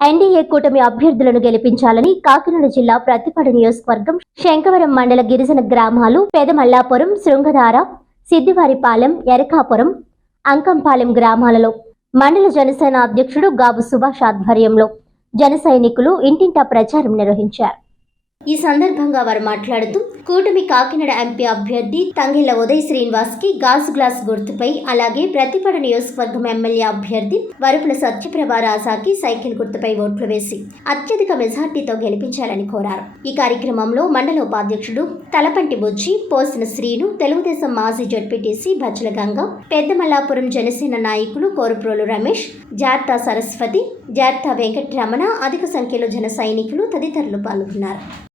NDA కూటమి అభ్యర్థులను గెలిపించాలని కాకినాడ జిల్లా ప్రతిపాడు నియోజకవర్గం శంకవరం మండల గిరిజన గ్రామాలు పెదమల్లాపురం శృంగధార సిద్దివారిపాలెం ఎరకాపురం అంకంపాలెం గ్రామాలలో మండల జనసేన అధ్యక్షుడు గాబు సుభాష్ ఆధ్వర్యంలో జన సైనికులు ఇంటింటా ప్రచారం నిర్వహించారు. ఈ సందర్భంగా వారు మాట్లాడుతూ కూటమి కాకినాడ ఎంపీ అభ్యర్థి తంగిళ్ళ ఉదయ్ శ్రీనివాస్కి గాజు గ్లాస్ గుర్తుపై అలాగే ప్రతిపడ నియోజకవర్గం ఎమ్మెల్యే అభ్యర్థి వరుపుల సత్యప్రభ రాజాకి సైకిల్ గుర్తుపై ఓట్లు వేసి అత్యధిక మెజార్టీతో గెలిపించాలని కోరారు. ఈ కార్యక్రమంలో మండల ఉపాధ్యక్షుడు తలపంటి బుజ్జి పోసిన శ్రీను తెలుగుదేశం మాజీ జడ్పీటీసీ బచ్చల గంగ పెద్దమల్లాపురం జనసేన నాయకులు కోరుప్రోలు రమేష్ జార్తా సరస్వతి జార్తా వెంకటరమణ అధిక సంఖ్యలో జన సైనికులు తదితరులు పాల్గొన్నారు.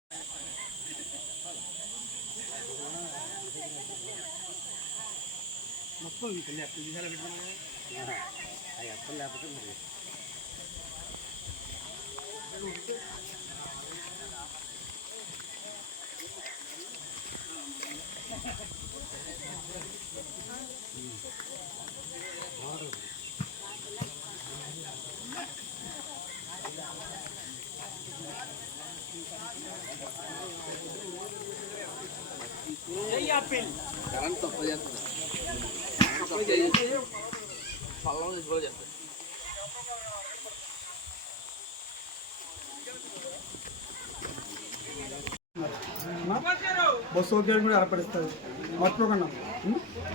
కరెంట్ తప్ప చేస్తుంది పల్లం తీసుకో చేస్తుంది బస్సు సౌకర్యం కూడా ఏర్పడిస్తారు మర్చిపోకుండా